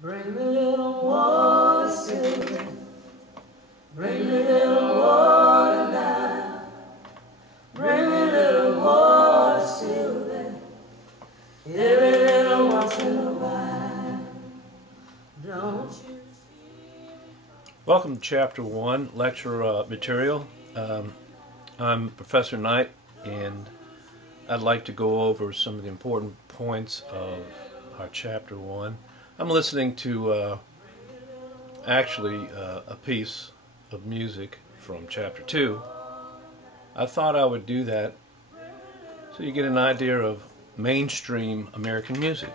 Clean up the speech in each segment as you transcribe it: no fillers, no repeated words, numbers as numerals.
Bring me a little water, Sylvan. Bring me a little water now. Bring me a little water, Sylvan. Every little once in a while. Don't you feel? Welcome to Chapter 1, lecture material. I'm Professor Knight, and I'd like to go over some of the important points of our Chapter 1. I'm listening to a piece of music from Chapter 2. I thought I would do that so you get an idea of mainstream American music.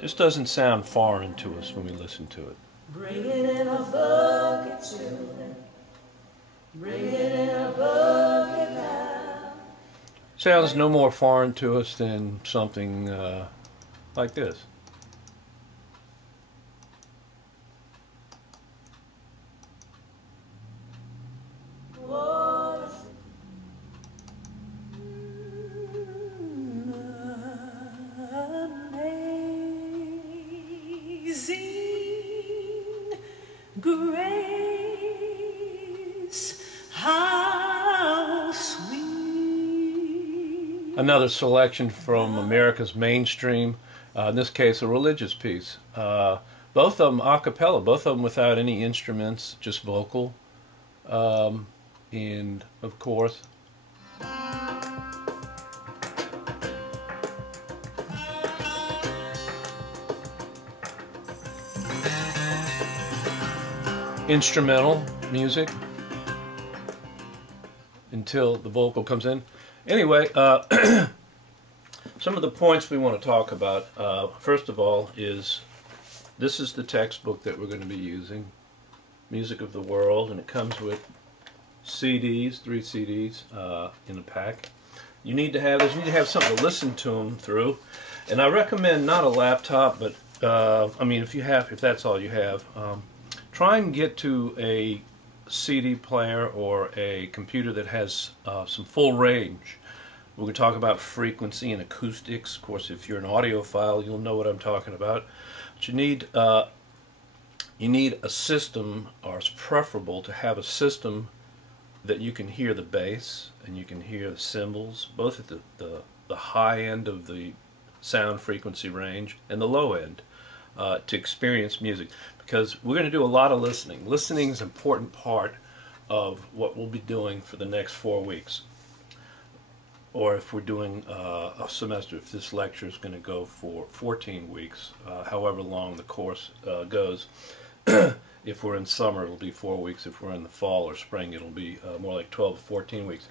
This doesn't sound foreign to us when we listen to it. Bring it in a bucket, children. Bring it in a bucket now. Sounds no more foreign to us than something like this. Grace, how sweet. Another selection from America's mainstream, in this case a religious piece. Both of them a cappella, both of them without any instruments, just vocal. And of course, instrumental music until the vocal comes in. Anyway, some of the points we want to talk about, first of all, is this is the textbook that we're going to be using, Music of the World, and it comes with CDs, 3 CDs in a pack. You need to have this. You need to have something to listen to them through, and I recommend not a laptop, but I mean, if that's all you have. Try and get to a CD player or a computer that has some full range. We're going to talk about frequency and acoustics. Of course, if you're an audiophile, you'll know what I'm talking about. But you need a system, or it's preferable to have a system that you can hear the bass and you can hear the cymbals, both at the high end of the sound frequency range and the low end, to experience music. Because we're going to do a lot of listening. Listening is an important part of what we'll be doing for the next 4 weeks. Or if we're doing a semester, if this lecture is going to go for 14 weeks, however long the course goes. If we're in summer, it'll be 4 weeks. If we're in the fall or spring, it'll be more like 12 to 14 weeks.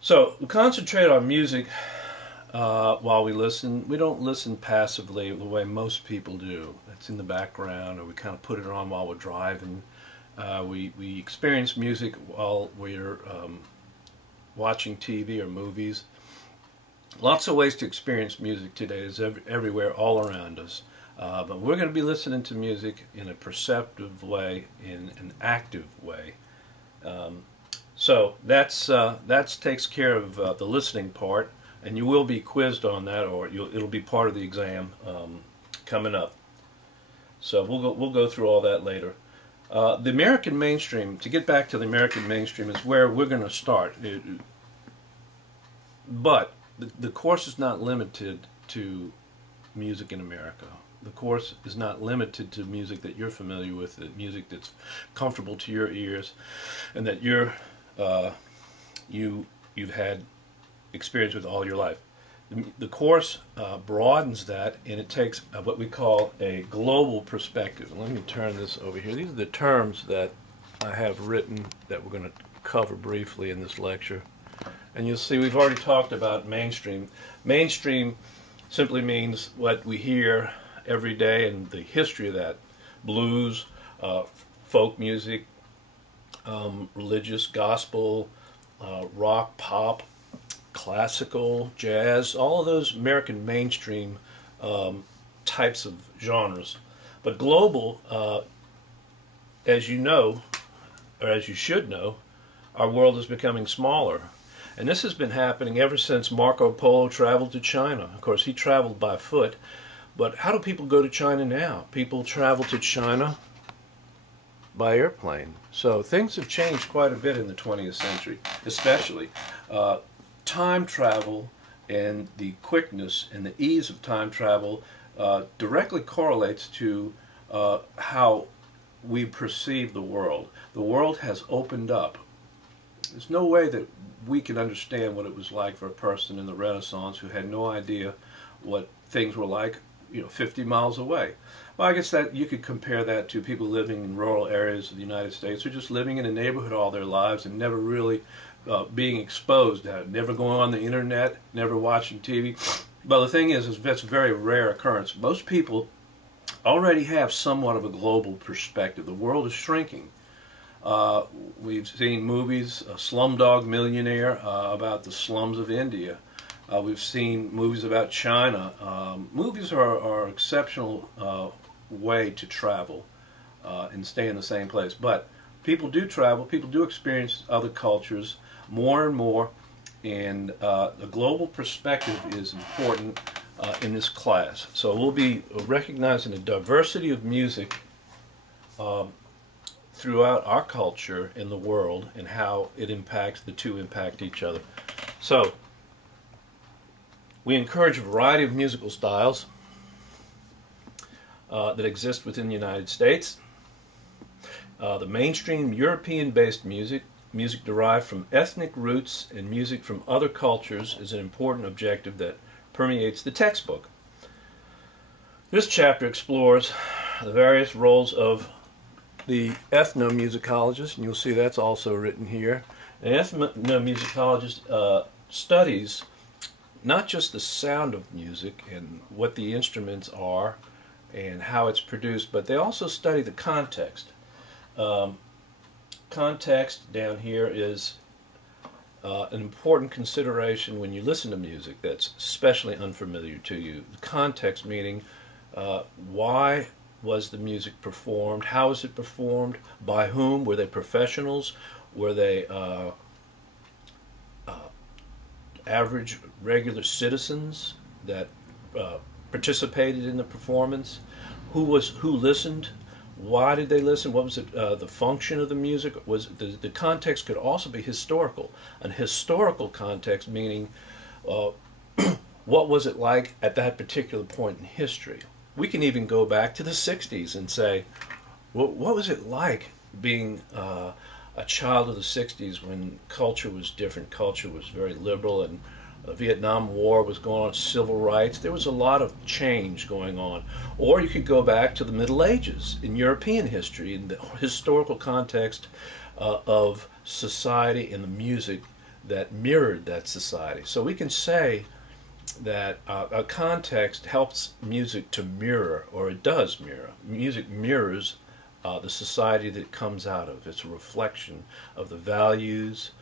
So we concentrate on music while we listen. We don't listen passively the way most people do. It's in the background, or we kind of put it on while we're driving. We experience music while we're watching TV or movies. Lots of ways to experience music today. Is everywhere, all around us. But we're going to be listening to music in a perceptive way, in an active way. So that takes care of the listening part, and you will be quizzed on that, or it'll be part of the exam coming up. So we'll go through all that later. The American mainstream, to get back to the American mainstream, is where we're going to start. But the course is not limited to music in America. The course is not limited to music that you're familiar with, the music that's comfortable to your ears, and that you've had experience with all your life. The course broadens that, and it takes what we call a global perspective. Let me turn this over here. These are the terms that I have written that we're going to cover briefly in this lecture. And you'll see we've already talked about mainstream. Mainstream simply means what we hear every day and the history of that. Blues, folk music, religious, gospel, rock, pop, classical, jazz, all of those American mainstream types of genres. But global, as you know, or as you should know, our world is becoming smaller. And this has been happening ever since Marco Polo traveled to China. Of course, he traveled by foot, But how do people go to China now? People travel to China by airplane. So things have changed quite a bit in the 20th century, especially. Time travel and the quickness and the ease of time travel directly correlates to how we perceive the world. The world has opened up. There's no way that we can understand what it was like for a person in the Renaissance who had no idea what things were like, 50 miles away. Well, I guess that you could compare that to people living in rural areas of the United States, or just living in a neighborhood all their lives and never really being exposed, never going on the internet, never watching TV. But the thing is that's a very rare occurrence. Most people already have somewhat of a global perspective. The world is shrinking. We've seen movies, Slumdog Millionaire, about the slums of India. We've seen movies about China. Movies are an exceptional way to travel and stay in the same place. But people do travel, people do experience other cultures more and more, and the global perspective is important in this class. So we'll be recognizing the diversity of music throughout our culture in the world and how the two impact each other. So we encourage a variety of musical styles that exist within the United States. The mainstream European-based music derived from ethnic roots and music from other cultures is an important objective that permeates the textbook. This chapter explores the various roles of the ethnomusicologist, and you'll see that's also written here. An ethnomusicologist studies not just the sound of music and what the instruments are and how it's produced, but they also study the context. Context down here is an important consideration when you listen to music that's especially unfamiliar to you. The context meaning why was the music performed, how was it performed, by whom, were they professionals, were they average regular citizens that participated in the performance, who listened, why did they listen, what was the function of the music. The context could also be historical. An historical context meaning what was it like at that particular point in history. We can even go back to the 60s and say, what was it like being a child of the 60s when culture was different, culture was very liberal, and the Vietnam War was going on, civil rights. There was a lot of change going on. Or you could go back to the Middle Ages in European history, in the historical context of society and the music that mirrored that society. So we can say that a context helps music to mirror, or it does mirror. Music mirrors the society that it comes out of. It's a reflection of the values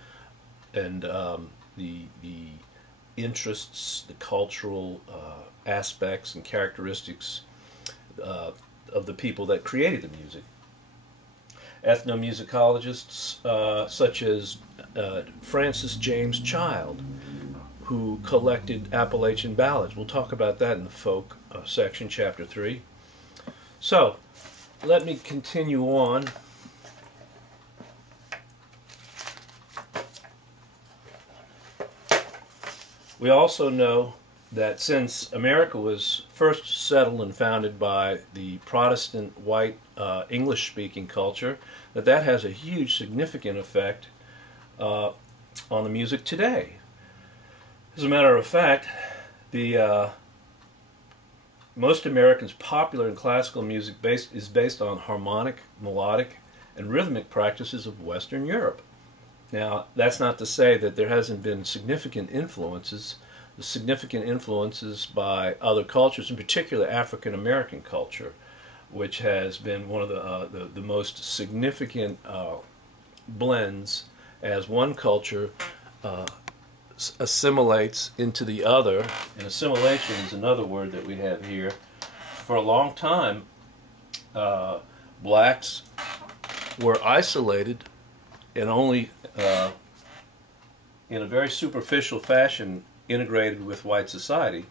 and the interests, the cultural aspects and characteristics of the people that created the music. Ethnomusicologists such as Francis James Child, who collected Appalachian ballads. We'll talk about that in the folk section, chapter 3. So, let me continue on. We also know that since America was first settled and founded by the Protestant white English-speaking culture, that has a huge significant effect on the music today. As a matter of fact, most Americans' popular and classical music is based on harmonic, melodic, and rhythmic practices of Western Europe. Now, that's not to say that there hasn't been significant influences by other cultures, in particular African American culture, which has been one of the most significant blends as one culture assimilates into the other. And assimilation is another word that we have here. For a long time, blacks were isolated and only in a very superficial fashion integrated with white society.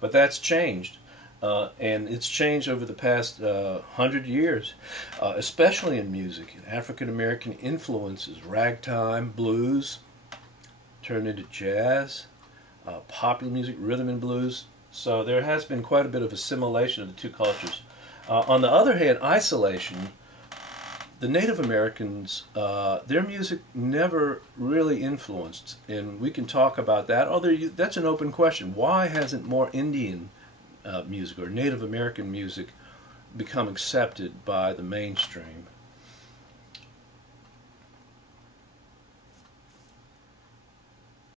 But that's changed. And it's changed over the past 100 years, especially in music. African American influences, ragtime, blues, turned into jazz, popular music, rhythm and blues. So there has been quite a bit of assimilation of the two cultures. On the other hand, isolation. The Native Americans, their music never really influenced, and we can talk about that. Although that's an open question. Why hasn't more Indian music or Native American music become accepted by the mainstream?